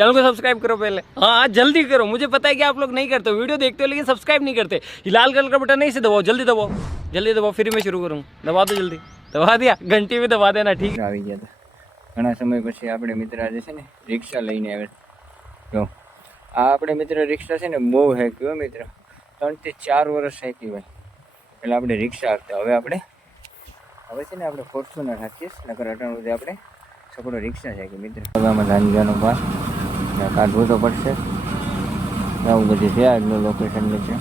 Channel को subscribe करो पहले। हाँ जल्दी करो, मुझे पता है कि आप लोग नहीं करते हो, वीडियो देखते हो लेकिन सब्सक्राइब नहीं करते। ये लाल कलर का बटन नहीं से दबाओ, जल्दी दबाओ, जल्दी दबाओ, फिर मैं शुरू करूँ। दबा दो जल्दी, दबा दिया, घंटी भी दबा देना। ठीक આવી ગયા હતા ઘણા સમય પછી આપણે મિત્ર આજે છે ને રિક્ષા લઈને આવે જો આ આપણે મિત્ર રિક્ષા છે ને બહુ હેક્યો મિત્ર 3 થી 4 વર્ષ હેકી ભાઈ એટલે આપણે રિક્ષા આપતા હવે છે ને આપણે ફોર્ચ્યુનર હાકીશ નકર અટાણું આપણે સકડો રિક્ષા છે કે મિત્ર હવે આમાં ધાનજાનો પાસ કાઢવું તો પડશે આવું બધી છે આજનું લોકેશન છે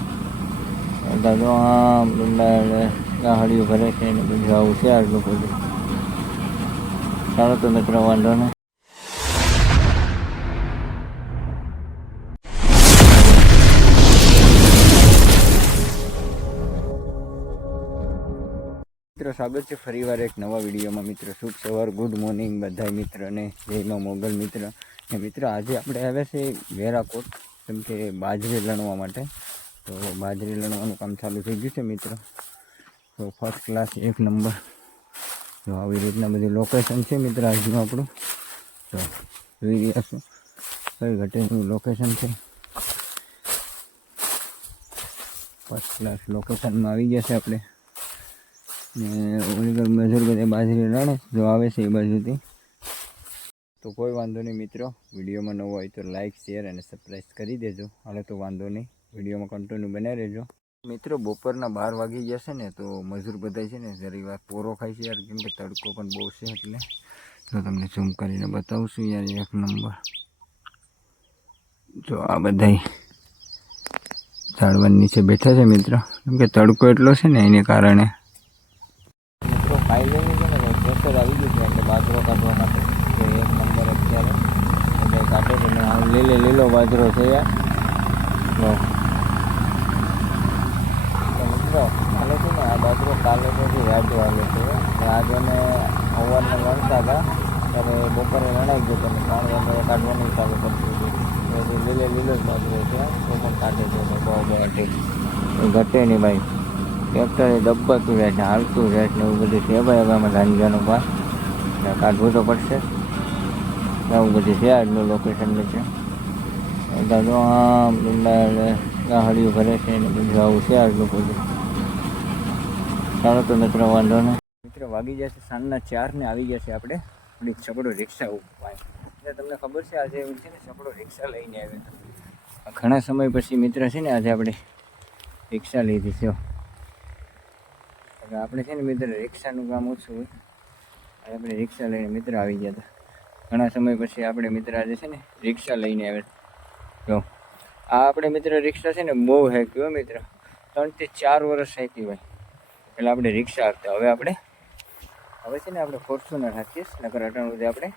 બધા જો આમ ગાહડીઓ ભરે છે ને બધું આવું છે આજનું બધું ચાલો તો મિત્ર વાંધો નહીં મિત્રો સ્વાગત છે ફરીવાર એક નવા વિડીયોમાં મિત્ર શુભ સવાર ગુડ મોર્નિંગ બધા મિત્રને જયમાં મોગલ મિત્ર ને મિત્ર આજે આપણે આવ્યા છે વેરાકોટ કેમ કે બાજરી લણવા માટે તો બાજરી લણવાનું કામ ચાલુ થઈ ગયું છે મિત્ર તો ફર્સ્ટ ક્લાસ એક નંબર તો આવી રીતના બધી લોકેશન છે મિત્ર આજનું આપણું તો જોઈ રહ્યા છો કઈ ઘટેનું લોકેશન છે ફર્સ્ટ ક્લાસ લોકેશનમાં આવી ગયા છે આપણે ને ઓલીગર મજૂર બધે બાજરી લણે જો આવે છે એ બાજુથી તો કોઈ વાંધો નહીં મિત્રો વિડીયોમાં નવો હોય તો લાઇક શેર અને સબસ્ક્રાઈબ કરી દેજો હાલે તો વાંધો નહીં વિડીયોમાં કન્ટિન્યુ બન્યા રહેજો મિત્રો બપોરના 12 વાગી જશે ને તો મજૂર બધા છે ને જરી વાર પોરો ખાય છે યાર કેમ કે તડકો પણ બહુ છે એટલે તો તમને ઝૂમ કરીને બતાવું છું યાર એક નંબર જો આ બધા ઝાડવા નીચે બેઠા છે મિત્રો કેમ કે તડકો એટલો છે ને એને કારણે ફાઇનલી છે ને પ્રેશર આવી ગયું છે એટલે બાજરો કાઢવા માટે તો એક નંબર અત્યારે એટલે કાઢે છે ને આ લીલો બાજરો છે યાર મિત્રો હાલે છે ને આ બાજરો કાલે તો યાદ હાલે છે આજ અને સવારને વણતા હતા ત્યારે બપોરે લણાઈ ગયો તમે 3 વાગે કાઢવાનું ચાલુ કરતું હતું લીલો જ બાજરો છે તો પણ કાઢે છે બહુ ઘટે નહીં ભાઈ ટ્રેક્ટરે દબાતું રહે છે હાલતું રહે છે એવું બધું છે ભાઈ હવે આમાં ધાનજાનો પાસ કાઢવું તો પડશે એવું બધું છે આજનું લોકેશન છે બધા તો આમ ગાહડીઓ ભરે છે ને બધું આવું છે આજનું બધું ચાલો તો મિત્ર વાંધો નહીં મિત્ર વાગી જશે સાંજના 4 ને આવી ગયા છે આપણે આપણી છકડો રિક્ષા ભાઈ એટલે તમને ખબર છે આજે એવું છે ને છકડો રિક્ષા લઈને આવ્યા ઘણા સમય પછી મિત્ર છે ને આજે આપણે રિક્ષા લીધી છે આપણે છે ને મિત્ર રિક્ષાનું કામ ઓછું હોય આપણે રિક્ષા લઈને મિત્ર આવી ગયા હતા ઘણા સમય પછી આપણે મિત્ર આજે છે ને રિક્ષા લઈને આવ્યા જો આ આપણે મિત્ર રિક્ષા છે ને બહુ હેક્યો મિત્ર 3 થી 4 વર્ષ હેકી ભાઈ એટલે આપણે રિક્ષા આપતા હવે છે ને આપણે ફોર્ચ્યુનર હાકીશ નકર અટાણું આપણે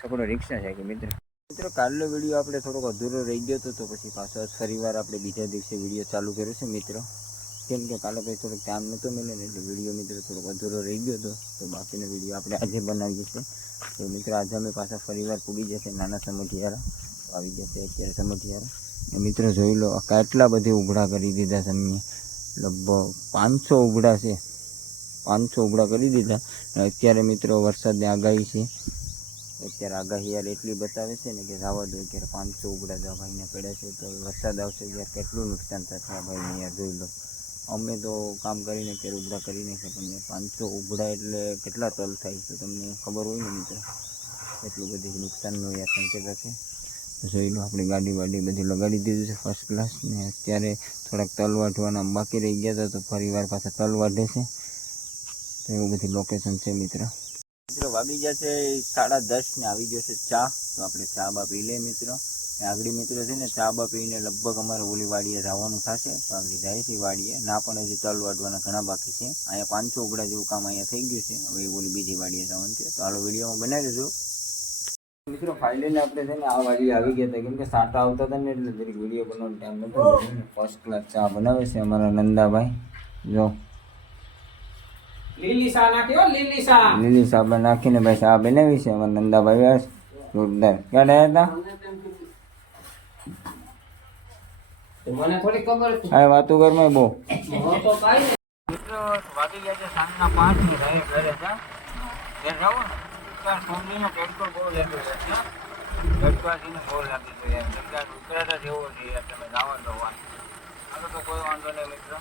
સકડો રિક્ષા છે કે મિત્રો કાલનો વિડીયો આપણે થોડોક અધૂરો રહી ગયો હતો તો પછી પાછો ફરીવાર આપણે બીજા દિવસે વિડીયો ચાલુ કર્યો છે મિત્રો કેમ કે કાલે કંઈ થોડોક ટાઈમ નહોતો મળે ને એટલે વિડીયો મિત્રો થોડોક અધૂરો રહી ગયો હતો તો બાકીનો વિડીયો આપણે આજે બનાવ્યો છે તો મિત્રો આજે અમે પાછા ફરીવાર પૂગી જશે નાના સમઢિયારા આવી જશે અત્યારે સમઢિયારા મિત્રો જોઈ લો કેટલા બધી ઉઘડા કરી દીધા છે અમે લગભગ 500 ઉઘડા છે 500 ઉઘડા કરી દીધા અત્યારે મિત્રો વરસાદની આગાહી છે અત્યારે આગાહી યાર એટલી બતાવે છે ને કે જવા દો અત્યારે 500 ઉઘડા જવા ભાઈને પડ્યા છે તો વરસાદ આવશે યાર કેટલું નુકસાન થશે આ ભાઈને યાર જોઈ લો અમે તો કામ કરીને કે ઉઘડા કરીને છે પણ 500 ઉઘડા એટલે કેટલા તલ થાય છે તમને ખબર હોય ને મિત્રો એટલું બધી નુકસાનનું યાર સંકેત હશે જોઈ લો આપણી ગાડી બધી લગાડી દીધું છે ફર્સ્ટ ક્લાસ ને અત્યારે થોડાક તલ વાઢવાના બાકી રહી ગયા હતા તો ફરીવાર પાછા તલ વાઢે છે તો એવું બધી લોકેશન છે મિત્રો વાગી જશે 10:30 ને આવી ગયો છે ચા તો આપણે ચા બા પી લઈએ મિત્રો આગળ મિત્રો છે ને ચા બા પીને લગભગ અમારે ઓલી વાડીએ જવાનું થશે તો આગળ જાય છે વાડીએ ના પણ હજી તલ વાટવાના ઘણા બાકી છે અહીંયા 500 ઉઘડા જેવું કામ અહીંયા થઈ ગયું છે હવે ઓલી બીજી વાડીએ જવાનું છે તો હાલો વિડીયોમાં બનાવી દેજો મિત્રો ફાઇનલી આપણે છે ને આ વાડીએ આવી ગયા હતા કેમ કે સાટા આવતા હતા ને એટલે જરીક વિડીયો બનાવવાનો ટાઈમ નહોતો ફર્સ્ટ ક્લાસ ચા બનાવે છે અમારા નંદાભાઈ જો લીલી સા નાખીને ભાઈ ચા બનાવી છે અમારા નંદાભાઈ જોરદાર ક્યાં હતા મને થોડી ખબર હતી આ વાતો કરમાં બહુ તો કાઈ મિત્રો વાગી ગયા છે સાંજના 5 ને ઘરે જા ઘર જાવ ને ત્યાં સોમલીનો ટેડકો બહુ લેતો છે ગટવાસીને બોલ લાગી ગયો યાર જગ્યા ઉતરાતા જેવો છે યાર તમે જાઓ તો હાલો તો કોઈ વાંધો નહીં મિત્રો.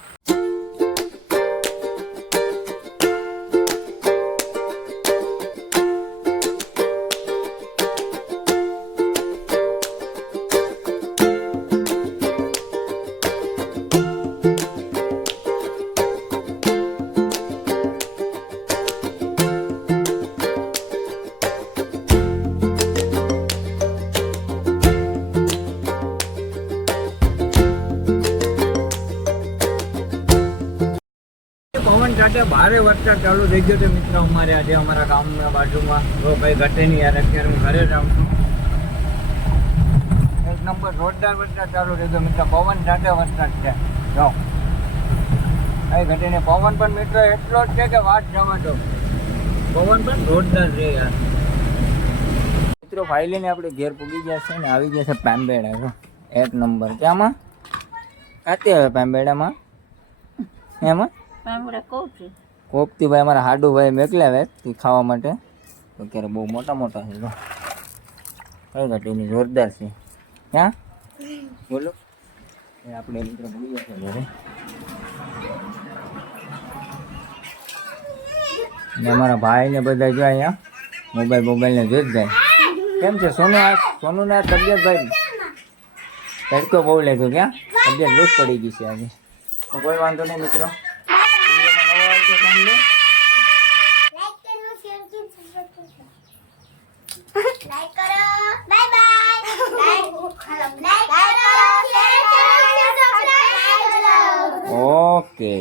પવન સાથે ભારે વરસાદ ચાલુ થઈ ગયો છે મિત્રો અમારે આજે અમારા ગામના બાજુમાં તો કઈ ઘટે નહીં યાર અત્યારે હું ઘરે જાઉં છું. એક નંબર જોરદાર વરસાદ ચાલુ થઈ ગયો મિત્રો પવન સાથે વરસાદ છે જો કઈ ઘટે નહીં પવન પણ મિત્રો એટલો જ છે કે વાત જવા દો પવન પણ જોરદાર છે યાર મિત્રો ફાઇલીને આપણે ઘેર પૂગી ગયા છે ને આવી ગયા છે પાંબેડા જો એક નંબર ક્યાંમાં કાતે આવે પાંબેડામાં એમાં કોપતી ભાઈ અમારા હાડુ ભાઈ મેકલાવે ખાવા માટે તો અત્યારે બહુ મોટા મોટા છે જો કઈ ઘટીની જોરદાર છે ક્યાં બોલો એ આપણે મિત્રો ભૂલી ગયા છે ઘરે ને અમારા ભાઈ ને બધા જો અહીંયા મોબાઈલ ને જોઈ જ જાય કેમ છે સોનું ના તબિયત ભાઈ તડકો બહુ લાગ્યો ક્યાં તબિયત લૂઝ પડી ગઈ છે આજે તો કોઈ વાંધો નહીં મિત્રો લાઈક કરો બાય બાય લાઈક કરો સબસ્ક્રાઇબ કરો ઓકે.